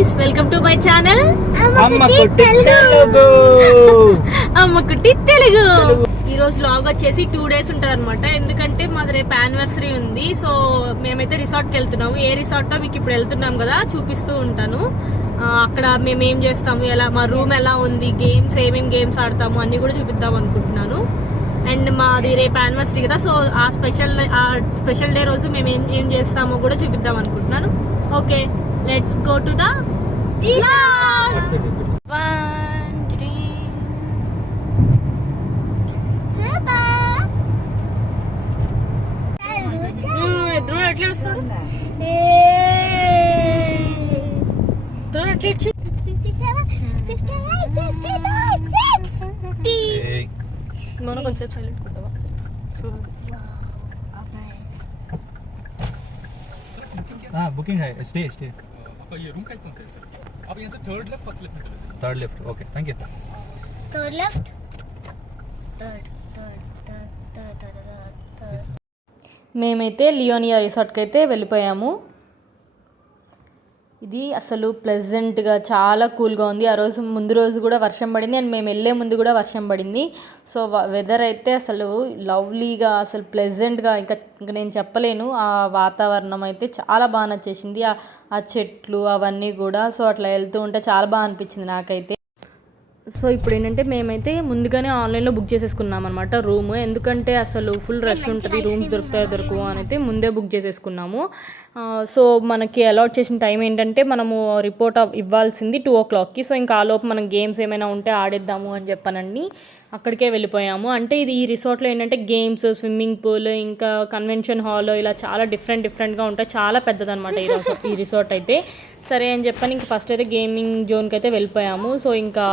Guys, welcome to my channel Ammakutti Telugu. ఈ రోజు log వచ్చేసి 2 days ఉంటది అనమాట. ఎందుకంటే మాది రేపు యానివర్సరీ ఉంది. సో మేమైతే రిసార్ట్ కి వెళ్తున్నాము. ఏ రిసార్ట్ మీకు ఇప్పుడు వెళ్తున్నాం కదా, చూపిస్తూ ఉంటాను. అక్కడ మేము ఏం చేస్తాము, ఎలా మా రూమ్ ఎలా ఉంది, గేమ్స్ ఏమేమి గేమ్స్ ఆడతాము అన్ని కూడా చూపిద్దాం అనుకుంటున్నాను. అండ్ మాది రేపు యానివర్సరీ కదా, సో ఆ స్పెషల్ డే రోజు మేము ఏం చేస్తామో కూడా చూపిద్దాం అనుకుంటున్నాను. Okay, let's go to the ఎట్లా వస్తాడు మనం కొంచెం సైలెంట్ కొట్టవా. बुकिंग है, स्टे ये रूम का इतना है सर. आप यहाँ से थर्ड लेफ्ट फर्स्ट लेफ्ट चले जाइए. Third left. Okay, thank you. Third left third. మేమైతే లియోనియా రిసార్ట్కి అయితే వెళ్ళిపోయాము. ఇది అసలు ప్లెజెంట్గా చాలా కూల్గా ఉంది. ఆ రోజు ముందు రోజు కూడా వర్షం పడింది, అండ్ మేము వెళ్ళే ముందు కూడా వర్షం పడింది. సో వెదర్ అయితే అసలు లవ్లీగా, అసలు ప్లెజెంట్గా, ఇంకా నేను చెప్పలేను. ఆ వాతావరణం అయితే చాలా బాగా నచ్చేసింది. ఆ చెట్లు అవన్నీ కూడా. సో అట్లా వెళ్తూ ఉంటే చాలా బాగా అనిపించింది నాకైతే. సో ఇప్పుడు ఏంటంటే మేమైతే ముందుగానే ఆన్లైన్లో బుక్ చేసేసుకున్నాం అనమాట రూమ్. ఎందుకంటే అసలు ఫుల్ రష్ ఉంటుంది, రూమ్స్ దొరకవు అని అయితే ముందే బుక్ చేసేసుకున్నాము. సో మనకి అలాట్ చేసిన టైం ఏంటంటే మనము రిపోర్ట్ ఇవ్వాల్సింది 2 o'clockకి. సో ఇంకా ఆ లోపు మనం గేమ్స్ ఏమైనా ఉంటే ఆడేద్దాము అని చెప్పానండి అక్కడికే వెళ్ళిపోయాము. అంటే ఇది ఈ రిసార్ట్లో ఏంటంటే గేమ్స్, స్విమ్మింగ్ పూల్, ఇంకా కన్వెన్షన్ హాల్ ఇలా చాలా డిఫరెంట్గా ఉంటాయి. చాలా పెద్దదనమాట ఈ రిసార్ట్ అయితే. సరే అని చెప్పని ఇంక ఫస్ట్ అయితే గేమింగ్ జోన్కి అయితే వెళ్ళిపోయాము. సో ఇంకా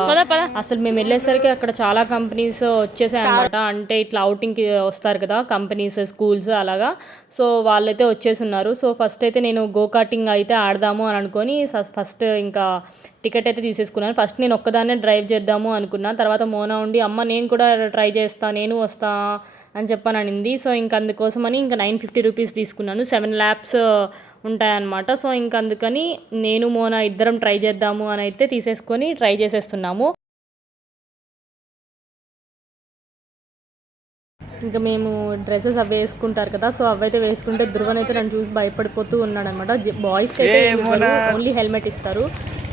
అసలు మేము వెళ్ళేసరికి అక్కడ చాలా కంపెనీస్ వచ్చేసాయి అనమాట. అంటే ఇట్లా అవుటింగ్కి వస్తారు కదా కంపెనీస్, స్కూల్స్ అలాగా. సో వాళ్ళైతే వచ్చేసి ఉన్నారు. సో ఫస్ట్ అయితే నేను గో కార్టింగ్ అయితే ఆడదాము అని అనుకొని ఫస్ట్ ఇంకా టికెట్ అయితే తీసేసుకున్నాను. ఫస్ట్ నేను ఒక్కదాన్నే డ్రైవ్ చేద్దాము అనుకున్నాను. తర్వాత మోనా ఉండి అమ్మ నేను కూడా ట్రై చేస్తా, నేను వస్తా అని చెప్పాను అనింది. సో ఇంక అందుకోసమని ఇంకా 950 రూపీస్ తీసుకున్నాను. 7 laps ఉంటాయన్నమాట. సో ఇంక అందుకని నేను మోనా ఇద్దరం ట్రై చేద్దాము అని అయితే తీసేసుకొని ట్రై చేసేస్తున్నాము. ఇంకా మేము డ్రెస్సెస్ అవి వేసుకుంటారు కదా, సో అవైతే వేసుకుంటే ధ్రువన్ అయితే నన్ను చూసి భయపడిపోతూ ఉన్నాడు అనమాట. బాయ్స్కి అయితే ఓన్లీ హెల్మెట్ ఇస్తారు,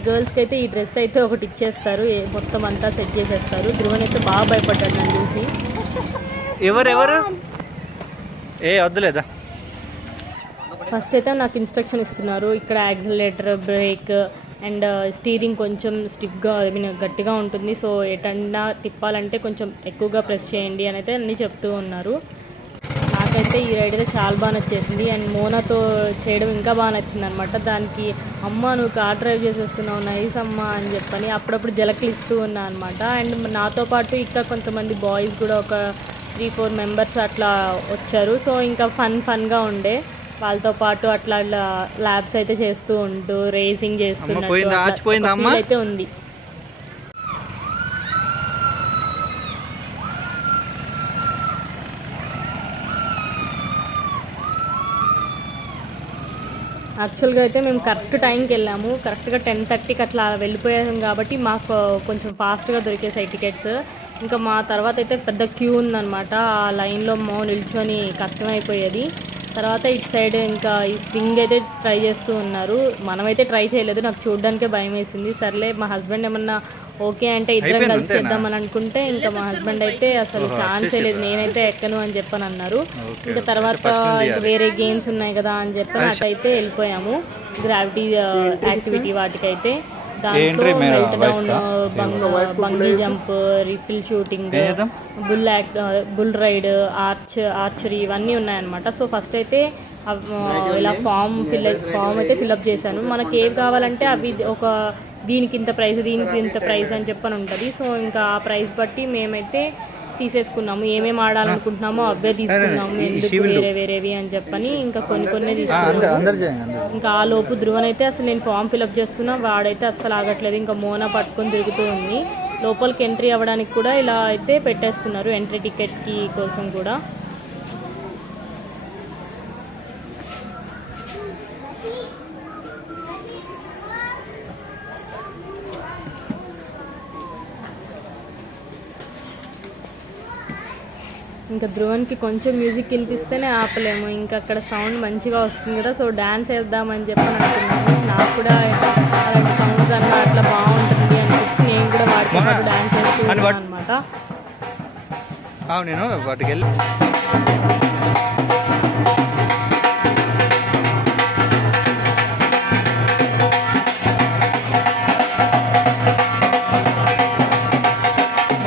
గర్ల్స్కి అయితే ఈ డ్రెస్ అయితే ఒకటి ఇచ్చేస్తారు, మొత్తం అంతా సెట్ చేసేస్తారు. ధ్రువన్ అయితే బాగా భయపడ్డాడు నన్ను చూసి. ఎవరు వద్దులేదా. ఫస్ట్ అయితే నాకు ఇన్స్ట్రక్షన్ ఇస్తున్నారు. ఇక్కడ యాక్సిలరేటర్, బ్రేక్ అండ్ స్టీరింగ్ కొంచెం స్టిఫ్గా గట్టిగా ఉంటుంది. సో ఎటన్నా తిప్పాలంటే కొంచెం ఎక్కువగా ప్రెస్ చేయండి అని అయితే అన్నీ చెప్తూ ఉన్నారు. నాకైతే ఈ రైడ్ అయితే చాలా బాగా నచ్చేసింది. అండ్ మోనాతో చేయడం ఇంకా బాగా నచ్చింది అనమాట. దానికి అమ్మ నువ్వు కార్ డ్రైవ్ చేసేస్తున్నావు, నైస్ అమ్మ అని చెప్పని అప్పుడప్పుడు జలకలు ఇస్తూ ఉన్నా అనమాట. అండ్ నాతో పాటు ఇంకా కొంతమంది బాయ్స్ కూడా ఒక 3-4 మెంబర్స్ అట్లా వచ్చారు. సో ఇంకా ఫన్గా ఉండే వాళ్ళతో పాటు అట్లా ల్యాబ్స్ అయితే చేస్తూ ఉంటూ రేసింగ్ చేస్తున్నట్టు అయితే ఉంది. యాక్చువల్గా అయితే మేము కరెక్ట్ టైంకి వెళ్ళాము. కరెక్ట్గా 10:30కి అట్లా వెళ్ళిపోయాము కాబట్టి మాకు కొంచెం ఫాస్ట్గా దొరికేసాయి టికెట్స్. ఇంకా మా తర్వాత అయితే పెద్ద క్యూ ఉందన్నమాట. ఆ లైన్లో నిల్చొని కష్టమైపోయేది. తర్వాత ఇటు సైడ్ ఇంకా ఈ స్వింగ్ అయితే ట్రై చేస్తూ ఉన్నారు. మనమైతే ట్రై చేయలేదు, నాకు చూడడానికే భయం వేసింది. సర్లే మా హస్బెండ్ ఏమన్నా ఓకే అంటే ఇద్దరం కలిసి చేద్దామని అనుకుంటే ఇంకా మా హస్బెండ్ అయితే అసలు ఛాన్సే లేదు, నేనైతే ఎక్కను అని చెప్పని అన్నారు. ఇంకా తర్వాత ఇంకా వేరే గేమ్స్ ఉన్నాయి కదా అని చెప్పని అటైతే వెళ్ళిపోయాము. గ్రావిటీ యాక్టివిటీ వాటికైతే దాంట్లో meltdown, bungee jump, rifle shooting, bull ride, archery ఇవన్నీ ఉన్నాయన్నమాట. సో ఫస్ట్ అయితే ఇలా ఫామ్ అయితే ఫిల్అప్ చేశాను. మనకి ఏవి కావాలంటే అవి ఒక దీనికి ఇంత ప్రైస్ అని చెప్పని ఉంటుంది. సో ఇంకా ఆ ప్రైస్ బట్టి మేమైతే తీసేసుకున్నాము. ఏమేమి ఆడాలనుకుంటున్నామో అవే తీసుకున్నాము, ఎందుకు వేరేవి అని చెప్పని ఇంకా కొన్ని తీసుకున్నాము. ఇంకా ఆ లోపు ధ్రువన్ అయితే అసలు నేను ఫామ్ ఫిల్అప్ చేస్తున్నా, వాడైతే అస్సలు ఆగట్లేదు. ఇంకా మోనా పట్టుకొని తిరుగుతూ ఉంది. లోపలికి ఎంట్రీ అవ్వడానికి కూడా ఇలా అయితే పెట్టేస్తున్నారు, ఎంట్రీ టికెట్కి కోసం కూడా. ఇంకా ధ్రువన్కి కొంచెం మ్యూజిక్ వినిపిస్తేనే ఆపలేము, ఇంకా అక్కడ సౌండ్ మంచిగా వస్తుంది కదా, సో డ్యాన్స్ వేద్దామని చెప్పి అనుకున్నాను. నాకు కూడా అలాంటి సౌండ్స్ అన్న అట్లా బాగుంటుంది అనిపించి నేను కూడా వాటితో పాటు డ్యాన్స్ వేస్తూ అనమాట. నేను వాటికి వెళ్ళి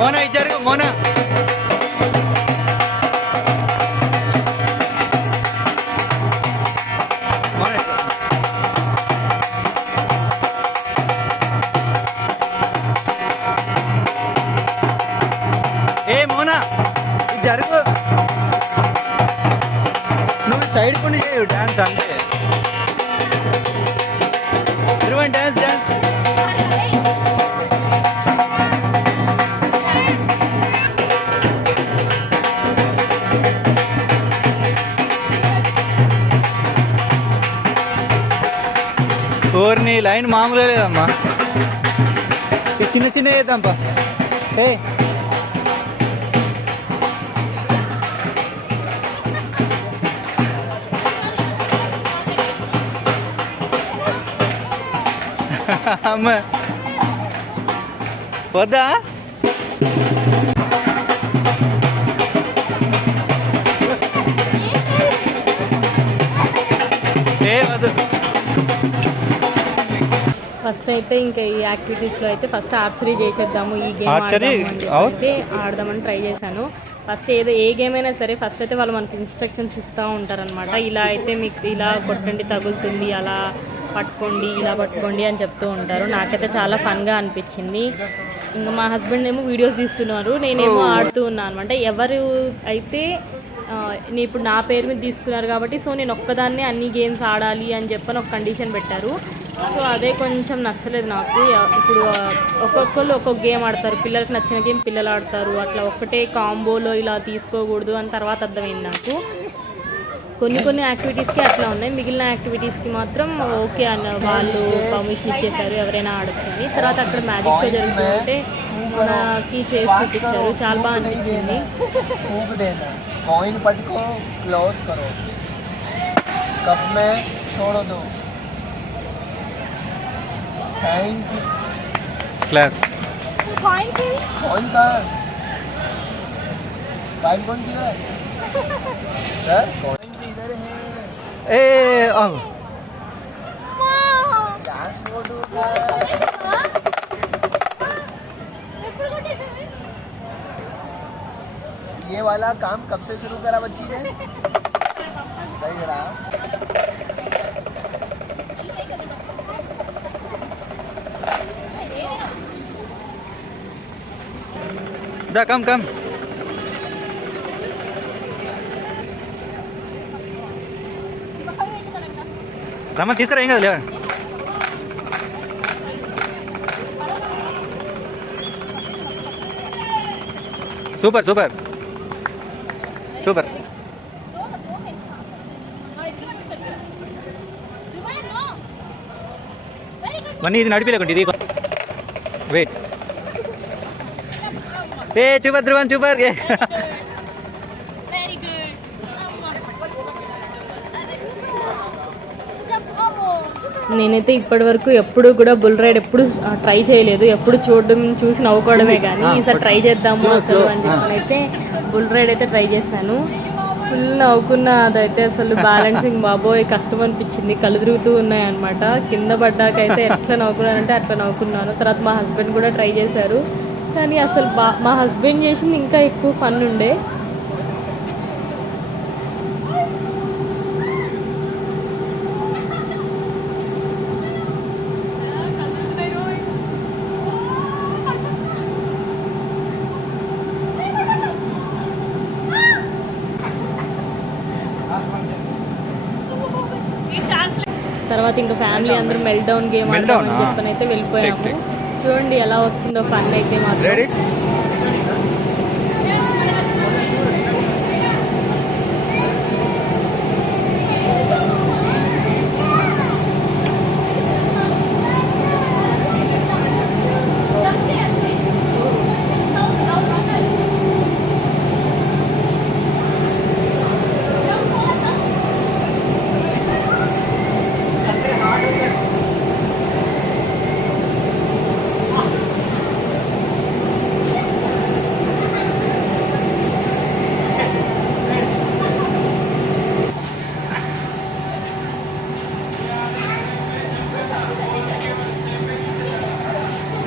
మోనా ఇచ్చారు మోనా జరుగు నువ్వు సైడ్ కొన్ని చేయు డాన్స్ అంతే డాన్స్ డాన్స్ ఓర్ని లైన్ మామూలుగా లేదమ్మా, చిన్న చిన్న వేద్దాంపా. ఏ అమ్మ వద్దా ఏ వద్దు. ఫస్ట్ అయితే ఇంకా ఈ యాక్టివిటీస్లో అయితే ఫస్ట్ ఆర్చరీ చేసేద్దాము, ఈ గేమ్ అయితే ఆడదామని ట్రై చేశాను. ఫస్ట్ ఏ గేమ్ అయినా సరే ఫస్ట్ అయితే వాళ్ళు మనకి ఇన్స్ట్రక్షన్స్ ఇస్తూ ఉంటారనమాట. ఇలా అయితే మీకు ఇలా కొట్టండి తగులుతుంది, అలా పట్టుకోండి, ఇలా పట్టుకోండి అని చెప్తూ ఉంటారు. నాకైతే చాలా ఫన్గా అనిపించింది. ఇంకా మా హస్బెండ్ ఏమో వీడియోస్ తీస్తున్నారు, నేనేమో ఆడుతూ ఉన్నాను అనమాట. ఎవరు అయితే ఇప్పుడు నా పేరు మీద తీసుకున్నారు కాబట్టి సో నేను ఒక్కదాన్నే అన్ని గేమ్స్ ఆడాలి అని చెప్పని ఒక కండిషన్ పెట్టారు. సో అదే కొంచెం నచ్చలేదు నాకు. ఇప్పుడు ఒక్కొక్కరు ఒక్కొక్క గేమ్ ఆడతారు, పిల్లలకు నచ్చిన గేమ్ పిల్లలు ఆడతారు, అట్లా ఒక్కటే కాంబోలో ఇలా తీసుకోకూడదు అని తర్వాత అర్థమైంది నాకు. కొన్ని యాక్టివిటీస్కి అట్లా ఉన్నాయి, మిగిలిన యాక్టివిటీస్కి మాత్రం ఓకే అన్న వాళ్ళు పర్మిషన్ ఇచ్చేసారు, ఎవరైనా ఆడొచ్చు అని. తర్వాత అక్కడ మ్యాజిక్ షో జరుగుతుంటే మనకి చేసి చూపించారు, చాలా బాగా అనిపించింది. ये वाला काम कब से शुरू करा बच्ची ने? सही रहा। दा कम कम రమ్మ తీసుకురా, ఏం కదా లేవా. Super super super. వన్నీ ఇది నడిపిలేకుండి, ఇది వెయిట్. ఏ సూపర్ ధ్రువన్ సూపర్. నేనైతే ఇప్పటి వరకు ఎప్పుడు కూడా బుల్ రైడ్ ఎప్పుడు ట్రై చేయలేదు, ఎప్పుడు చూసి నవ్వుకోవడమే కానీ ఈసారి ట్రై చేద్దాము అసలు అని చెప్పని అయితే బుల్ రైడ్ అయితే ట్రై చేశాను. ఫుల్ నవ్వుకున్న, అదైతే అసలు బ్యాలెన్సింగ్ బాబోయ్ కష్టం అనిపించింది, కళ్ళు తిరుగుతూ ఉన్నాయి అనమాట. కింద పడ్డాకైతే ఎట్లా నవ్వుకున్నానంటే అట్లా నవ్వుకున్నాను. తర్వాత మా హస్బెండ్ కూడా ట్రై చేశారు, కానీ అసలు మా హస్బెండ్ చేసింది ఇంకా ఎక్కువ ఫన్ ఉండే. తర్వాత ఇంకా ఫ్యామిలీ అందరూ మెల్ట్ డౌన్ గేమ్ ఆడదామని చెప్పని అయితే వెళ్ళిపోయాము. చూడండి ఎలా వస్తుందో ఫన్ అయితే మాత్రం.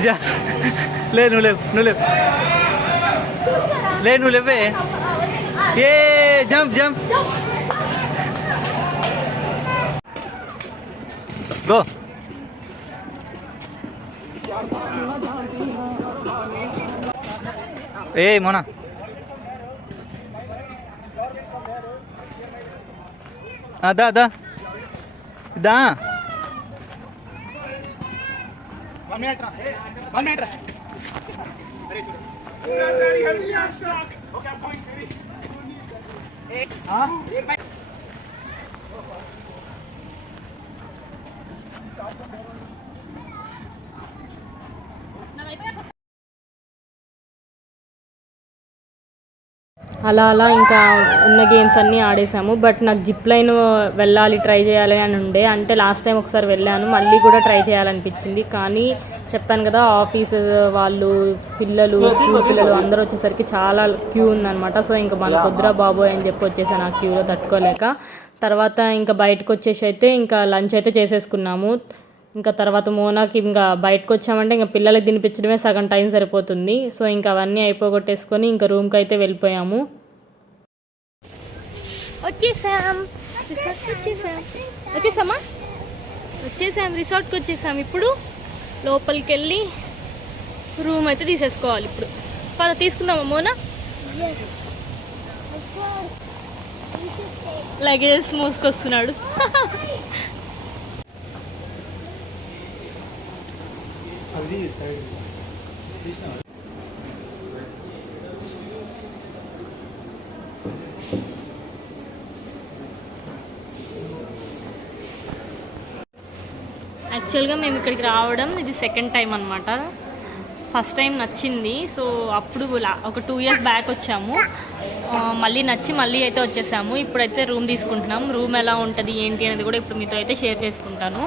జా లే నువ్వు లేవు నువ్వు లేవు లే నువ్వు లేవే ఏ jump jump go A Mona the the the 1 minute. 1 minute. Okay, I'm coming. అలా అలా ఇంకా ఉన్న గేమ్స్ అన్నీ ఆడేసాము. బట్ నాకు జిప్ లైన్ వెళ్ళాలి, ట్రై చేయాలి అని ఉండే. అంటే లాస్ట్ టైం ఒకసారి వెళ్ళాను, మళ్ళీ కూడా ట్రై చేయాలనిపించింది. కానీ చెప్పాను కదా, ఆఫీస్ వాళ్ళు, పిల్లలు, స్కూల్ పిల్లలు అందరూ వచ్చేసరికి చాలా క్యూ ఉందన్నమాట. సో ఇంకా మన కుద్రా బాబోయ్ అని చెప్పి వచ్చేసాను ఆ క్యూలో తట్టుకోలేక. తర్వాత ఇంకా బయటకు వచ్చేసి అయితే ఇంకా లంచ్ అయితే చేసేసుకున్నాము. ఇంకా తర్వాత మోనాకి ఇంకా బయటకు వచ్చామంటే ఇంకా పిల్లలకి తినిపించడమే సగం టైం సరిపోతుంది. సో ఇంకా అవన్నీ అయిపోగొట్టేసుకొని ఇంకా రూమ్కి అయితే వెళ్ళిపోయాము. వచ్చేసాం రిసార్ట్కి వచ్చేసాం. ఇప్పుడు లోపలికి వెళ్ళి రూమ్ అయితే తీసేసుకోవాలి. ఇప్పుడు పద తీసుకుందామా మోనా? లగేజ్ మోసుకొస్తున్నాడు. యాక్చువల్గా మేము ఇక్కడికి రావడం ఇది సెకండ్ టైం అనమాట. ఫస్ట్ టైం నచ్చింది. సో అప్పుడు ఒక 2 years బ్యాక్ వచ్చాము, మళ్ళీ నచ్చి మళ్ళీ అయితే వచ్చేసాము. ఇప్పుడైతే రూమ్ తీసుకుంటున్నాం. రూమ్ ఎలా ఉంటుంది ఏంటి అనేది కూడా ఇప్పుడు మీతో అయితే షేర్ చేసుకుంటాను.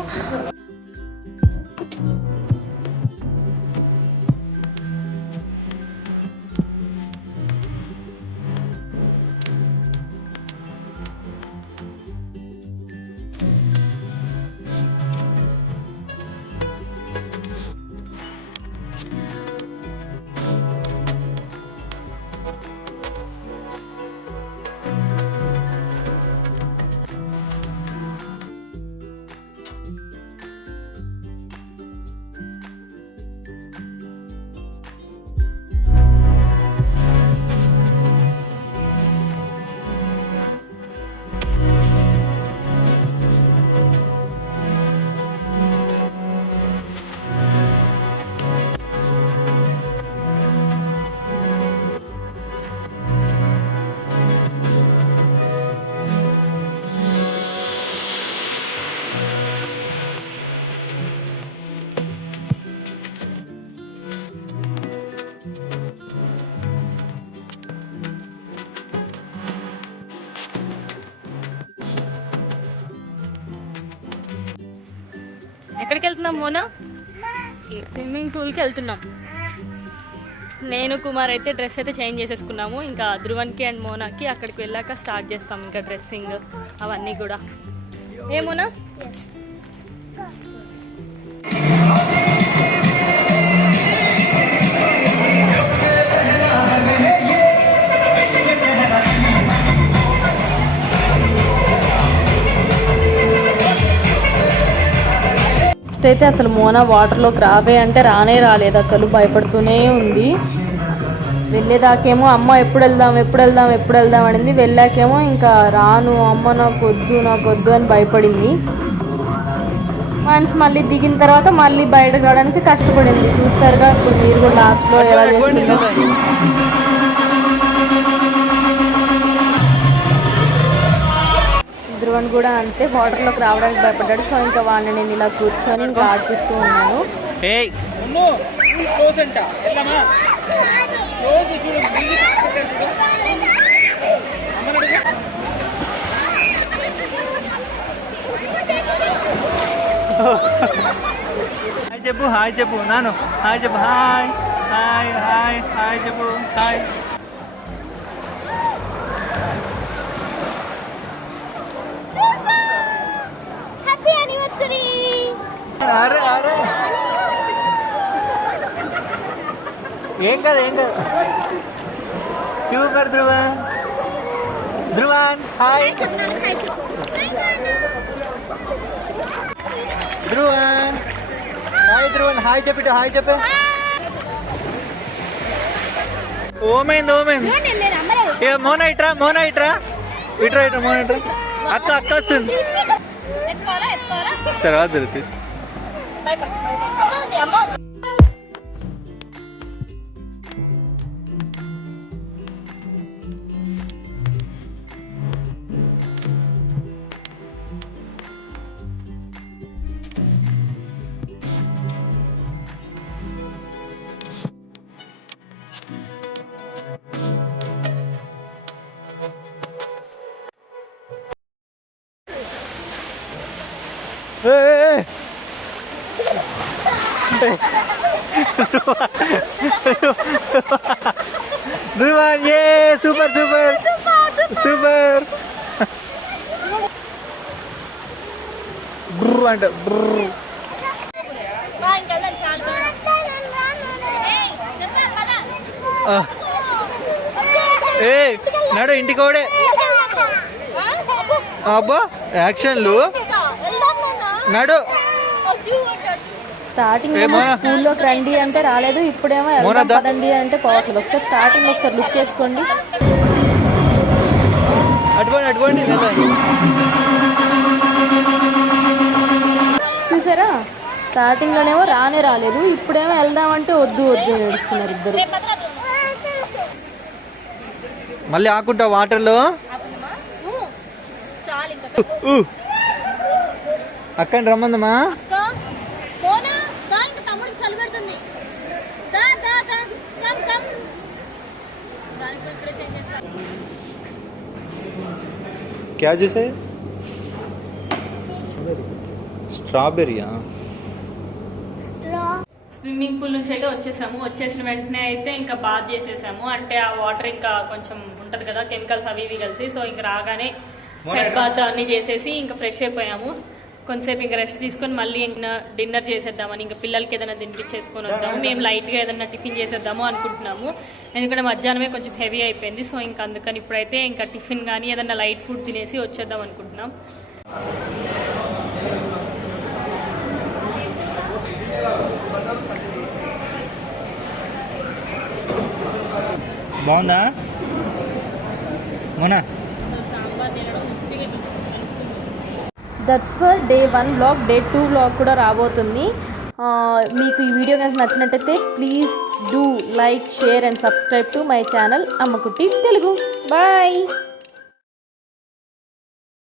ఎక్కడికి వెళ్తున్నాం మోనా? స్విమ్మింగ్ పూల్కి వెళ్తున్నాం. నేను కుమార్ అయితే డ్రెస్ అయితే చేంజ్ చేసేసుకున్నాము. ఇంకా ధ్రువన్కి అండ్ మోనాకి అక్కడికి వెళ్ళాక స్టార్ట్ చేస్తాం ఇంకా డ్రెస్సింగ్ అవన్నీ కూడా. ఏ మోనా? అయితే అసలు మోనా వాటర్లోకి రావే అంటే రానే రాలేదు. అసలు భయపడుతూనే ఉంది. వెళ్ళేదాకేమో అమ్మ ఎప్పుడు వెళ్దాం అనింది. వెళ్ళాకేమో ఇంకా రాను అమ్మ, నాకు వద్దు అని భయపడింది. వన్స్ మళ్ళీ దిగిన తర్వాత మళ్ళీ బయటకు రావడానికి కష్టపడింది. చూస్తారుగా ఇప్పుడు మీరు కూడా లాస్ట్లో ఎలా చేస్తుందో. ధ్రువన్ కూడా అంతే, వాటర్లోకి రావడానికి భయపడ్డాడు. సో ఇంకా వాడిని నేను ఇలా కూర్చొని ఇంకా ఆడిపిస్తూ ఉన్నాను. హాయ్ చెప్పు నాను, హాయ్ చెప్పు, హాయ్ హాయ్ హాయ్ హాయ్ చెప్పు, హాయ్. Happy anniversary. అరే ఏం కాదు ఏం కాదు. Super Dhruvan. Dhruvan hi. Dhruvan hi. Dhruvan hi చెప్పిట. హాయ్ చెప్పే. ఓమైంది ఓమైంది. ఏ మోనా ఇట్రా. మోనా ఇట్రా. ఇట్రా ఇట్రా. మోనా ఇట్రా. అక్క అక్క వస్తుంది. సరే వద్దు తీసు. ధ్రువన్ ఏ సూపర్ సూపర్ సూపర్. బ్రూ అంట బ్రూ. ఏ నడు ఇంటికి ఓడే. అబ్బా యాక్షన్లు నడు. స్టార్టింగ్ స్కూల్లోకి రండి అంటే రాలేదు, ఇప్పుడేమో వెళ్దాం పదండి అంటే పోవట్లేదు. ఒకసారి స్టార్టింగ్ ఒకసారి లుక్ చేసుకోండి. అటువంటి అటువంటి చూసారా, స్టార్టింగ్లోనేమో రానే రాలేదు, ఇప్పుడేమో వెళ్దామంటే వద్దు వద్దు ఏడుస్తున్నారు ఇద్దరు. మళ్ళీ ఆకుంటా వాటర్లో. అక్కని రమ్మందమ్మా. क्या जूस है? స్ట్రాబెర్రీయా? స్విమ్మింగ్ పూల్ నుంచి అయితే వచ్చేసాము. వచ్చేసిన వెంటనే అయితే ఇంకా బాత్ చేసేసాము. అంటే ఆ వాటర్ ఇంకా కొంచెం ఉంటుంది కదా కెమికల్స్ అవి ఇవి కలిసి. సో ఇంకా రాగానే హెడ్ బాత్ అన్నీ చేసేసి ఇంకా ఫ్రెష్ అయిపోయాము. కొంతసేపు ఇంకా రెస్ట్ తీసుకొని మళ్ళీ ఇంకా డిన్నర్ చేసేద్దామని, ఇంకా పిల్లలకి ఏదైనా తినిపించేసుకొని వద్దాము. మేము లైట్గా ఏదైనా టిఫిన్ చేసేద్దాము అనుకుంటున్నాము. ఎందుకంటే మధ్యాహ్నమే కొంచెం హెవీ అయిపోయింది. సో ఇంకా అందుకని ఇప్పుడైతే ఇంకా టిఫిన్ కానీ ఏదైనా లైట్ ఫుడ్ తినేసి వచ్చేద్దాం అనుకుంటున్నాం. బాగుందా మోనా? That's for day 1 vlog. Day 2 vlog కూడా రాబోతుంది. మీకు ఈ వీడియో కనుక నచ్చినట్టయితే please do like, share and subscribe to my channel Ammakutti Telugu. Bye.